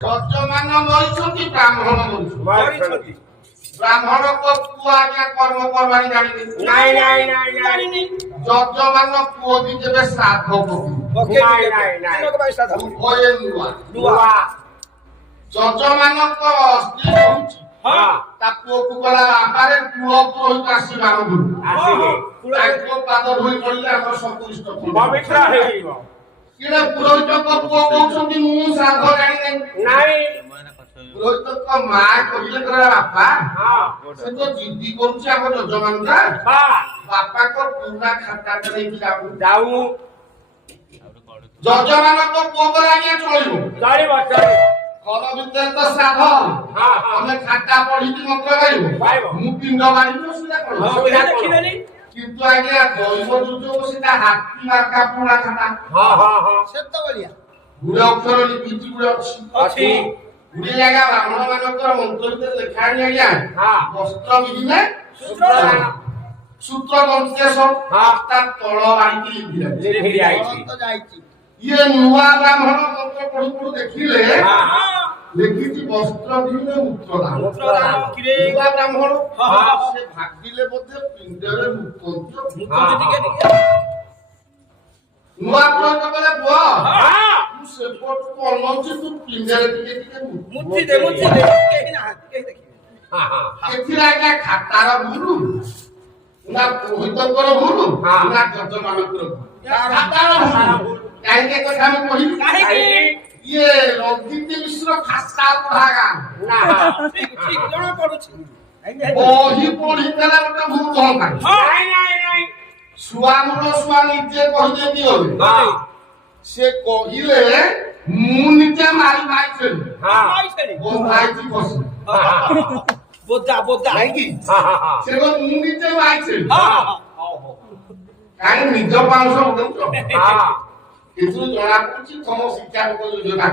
ଯଜମାନ ମରିଛନ୍ତି ବ୍ରାହ୍ମଣ ମରିଛନ୍ତି। ବ୍ରାହ୍ମଣଙ୍କ ପୁଅ ଆଜ୍ଞା କର୍ମ କରବାଣି ଜାଣିନି। ଯଜମାନ ପୁଅ ବି କେବେ ଶ୍ରାଦ୍ଧ ଯଜମାନଙ୍କ ସ୍ତ୍ରୀ କହୁଛି ତା ପୁଅକୁ ଗଲା ବାପାରେ ପୁଅ ପୁରୋହିତ ଆସିବାର ତାଙ୍କ ପାଦ ଧୋଇ ପଡ଼ିଲେ ଆମର ସନ୍ତୁଷ୍ଟ ହେଇଯିବ। କିରେ ପୁରୋହିତଙ୍କ ପୁଅ କହୁଛନ୍ତି ମୁଁ ଶ୍ରାଦ୍ଧ ଜାଣିନାହିଁ। ପୁରୋହିତଙ୍କ ମା କହିଲେ କହିଲା ବାପା ସେ ତ ଜିଦ୍ଦି କରୁଛି ଆମ ଯଜମାନଟା ବାପାଙ୍କ ପୁରୁଣା ଖାତାଟା ନେଇକି ଯାଉ। ଯଜମାନଙ୍କ ପୁଅ ଗଲା ଆଜ୍ଞା ଚଳିବ ଘର ଭିତରେ ତ ଶ୍ରାଦ୍ଧ ଆମେ ଖାତା ପଢିକି ମନ୍ତ୍ର ଗାଇବ ମୁଁ ପିଣ୍ଡ ମାରିବି ଅସୁବିଧା କଣ? କିନ୍ତୁ ଆଜ୍ଞା ଦୈବ ଦୁର୍ଯୋଗ ସେଟା ହାତୀ ମାର୍କା ପୁରୁଣା ଖାତା ଗୁଡେ ଅକ୍ଷର ଲିପିଛି ଗୁଡେ ଅଛି ଗୁଡେ ଜାଗା ବ୍ରାହ୍ମଣ ମାନଙ୍କର ମନ୍ତ୍ର ଭିତରେ ଲେଖା ଆଜ୍ଞା ବସ୍ତ୍ର ବିଧିଲେ ସୂତ୍ର ଦନ୍ତେଶ ତା ତଳ ବାଣିକି ଲିପି ଇଏ ନୂଆ ବ୍ରାହ୍ମଣ ମନ୍ତ୍ର ପଢୁ ପଢୁ ଦେଖିଲେ ଲେଖିଛି ବସ୍ତ୍ର ବିଧିଲେ ମୂତ୍ରଦାନ। ନୂଆ ବ୍ରାହ୍ମଣ ସେ ଭାବିଲେ ବୋଧେ ପିଣ୍ଡରେ ନୂଆ ପୁରୋହିତ କଲେ ପୁଅ ମୁଁ ସେପଟକୁ ଅନଉଛି ତୁ ପିଣ୍ଡରେ ଟିକେ ଏଥିରେ ଆଜ୍ଞା ଖାତାର ଭୁଲ ନା ପୁରୋହିତଙ୍କର ଭୁଲ ନା ଯଜମାନଙ୍କର ଭୁଲ? ଖାତାର ଭୁଲ। କାହିଁକି କଥା ମୁଁ କହିବି ଇଏ ରଞ୍ଜିତ ମିଶ୍ର ଖାତା ପଢା ବହି ପଢିଦେଲା ଗୋଟେ ଭୁଲ ଛୁଆମୂଳ ଛୁଆ ନିଜେ କହିଦେବି ସେ କହିଲେ ମୁଁ ନିଜେ ମାରି ମାଇଥିଲି ସେ ମୁଁ ନିଜେ ମାଇଥିଲି କାହିଁକି ନିଜ ପାଉଁଶ ଏଥିରୁ ଜଣା ପଡୁଛି ତମ ଶିକ୍ଷା ଯୋଜନା